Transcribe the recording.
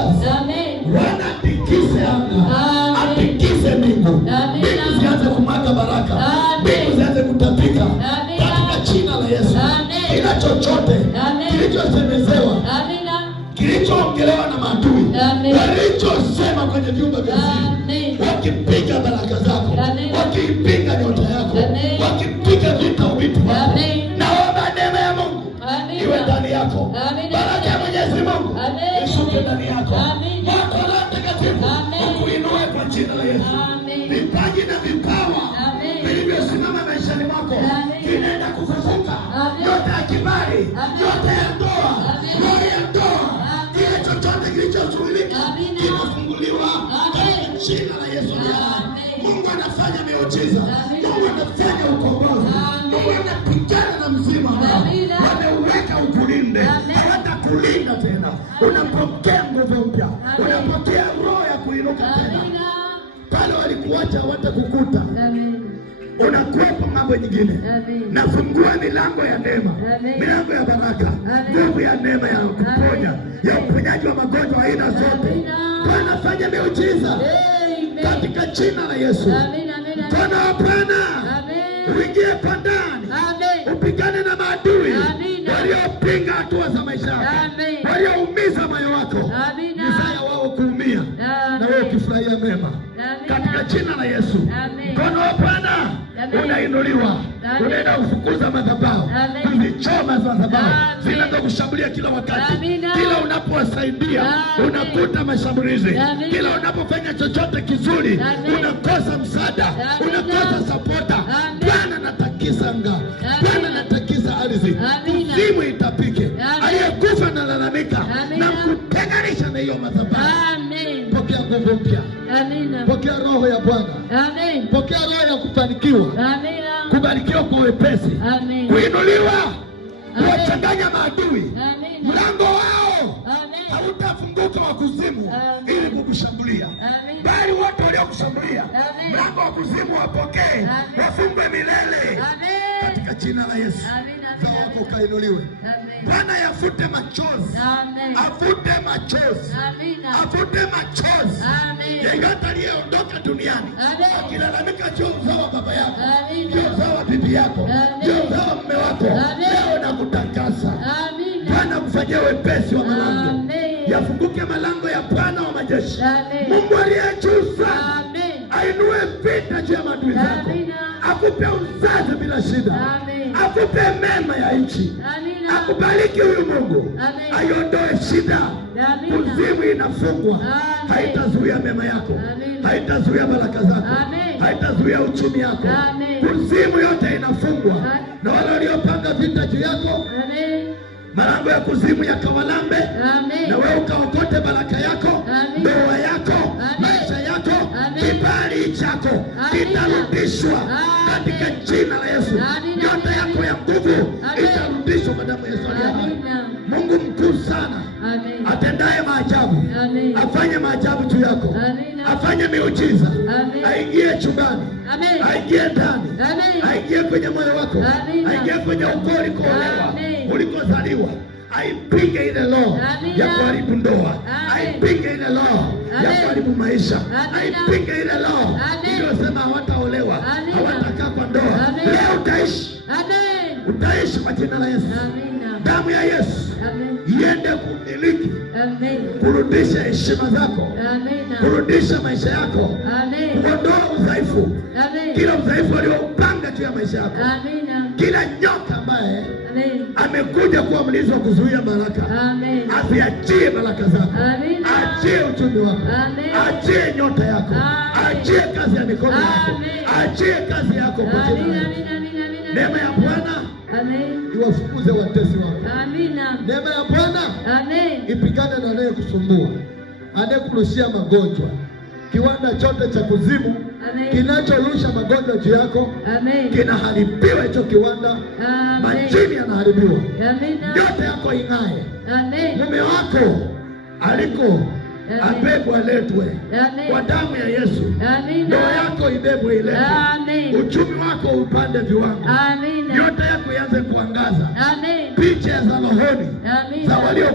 kizazi. Amen. Bwana atikise anga, atikise mbingu, mbingu zianze kumwaga baraka, mbingu zianze kutapika katika jina la Yesu. Kila chochote kilichosemezewa, kilichoongelewa na maadui, walichosema kwenye vyumba vya siri, wakipiga baraka zako, wakipiga nyota yako, wakipiga vita ubiti wako, naomba neema ya Mungu iwe ndani yako, baraka ya Mwenyezi Mungu ishuke ndani yako, Mwako Roho Mtakatifu ukuinue kwa jina la Yesu. Vipaji na vipawa vilivyosimama maishani mwako vinaenda kufufuka. Nyota ya kibali, nyota ya ndoa, roho ya ndoa, kile chochote kilichozuilika kinafunguliwa katika jina la Yesu. Mungu anafanya miujiza, Mungu anafanya ukombozi, Mungu anapigana na mzima wameuweka ukulinde, hawatakulinda tena. Unapokea nguvu mpya, unapokea roho ya kuinuka tena. Pale walikuacha hawatakukuta, unakuwepo mambo nyingine. Nafungua milango ya neema, milango ya baraka, nguvu ya neema ya kuponya, ya uponyaji wa magonjwa aina zote. Bwana fanya miujiza katika jina la Yesu. Bwana wa Bwana uingie kwa ndani, upigane na maadui waliopinga hatua za maisha yako, walioumiza moyo wako, desire wao kuumia na wewe ukifurahia mema katika jina la Yesu. Mkono wa Bwana unainuliwa, unaenda kufukuza madhabahu, kuzichoma madhabahu zinazokushambulia kila wakati. Kila unapowasaidia unakuta mashambulizi, kila unapofanya chochote kizuri unakosa msaada, unakosa sapota. Bwana natakisa anga, Bwana natakisa ardhi, kuzimu itapike, aliyekufa na lalamika na kutenganisha na hiyo madhabahu. Pokea nguvu mpya, pokea roho ya Bwana, pokea roho ya kufanikiwa, kubarikiwa kwa wepesi, kuinuliwa, kuwachanganya maadui. Mlango wao hautafunguka wa kuzimu ili kukushambulia, bali wote waliokushambulia mlango wa kuzimu wapokee, wafungwe milele katika jina la Yesu. Zao wako kainuliwe. Bwana yafute machozi, afute machozi, afute machozi. Yeyote aliyeondoka duniani akilalamika juu uzao wa baba yako, juu uzao wa bibi yako, juu uzao wa mume wako, leo nakutakasa. Bwana kufanyia wepesi wa malango, yafunguke malango ya Bwana wa majeshi. Mungu aliye juu sana ainue vita juu ya maadui zako, akupe uzazi bila shida, akupe mema ya nchi, akubariki huyu Mungu, aiondoe shida. Kuzimu inafungwa, haitazuia mema yako, haitazuia baraka zako, haitazuia uchumi yako. Kuzimu yote inafungwa, na wale waliopanga vita juu yako malango ya kuzimu yakawalambe, na wewe ukaokote baraka yako, ndoa yako, maisha yako, kibali chako kitarudishwa katika jina la Yesu. Nyota yako ya nguvu itarudishwa kwa damu ya Yesu. Mungu mkuu sana, atendaye maajabu, afanye maajabu juu yako, afanye miujiza, aingie chumbani, aingie ndani, aingie kwenye moyo wako, aingie kwenye ukoo ulikoolewa, ulikozaliwa, aipinge ile roho ya kuharibu ndoa, aipinge ile roho ya kuharibu maisha, aipinge ile roho iliyosema hawataolewa, hawatakaa kwa ndoa. Leo utaishi, utaishi kwa jina la Yesu. Damu ya Yesu iende kumiliki, kurudisha heshima zako, kurudisha maisha yako, kuondoa udhaifu, kila udhaifu aliopanga juu ya maisha yako, kila nyoka ambaye amekuja kuwa mlinzi wa kuzuia baraka, asiachie baraka zako, achie uchumi wako, achie nyota yako, achie kazi ya mikono yako, achie kazi yako kwa jina la Yesu. Neema ya Bwana iwafukuze watesi wako. Neema ya Bwana ipigane na anayekusumbua, anayekurushia magonjwa. Kiwanda chote cha kuzimu kinachorusha magonjwa juu yako kinaharibiwa, hicho kiwanda. Majini yanaharibiwa. Nyota yako ing'ae. Mume wako aliko abebwe, aletwe kwa damu ya Yesu. Ndoa yako ibebwe, iletwe. Uchumi wako upande viwango. Nyota yako ianze kuangaza. Picha za rohoni za walio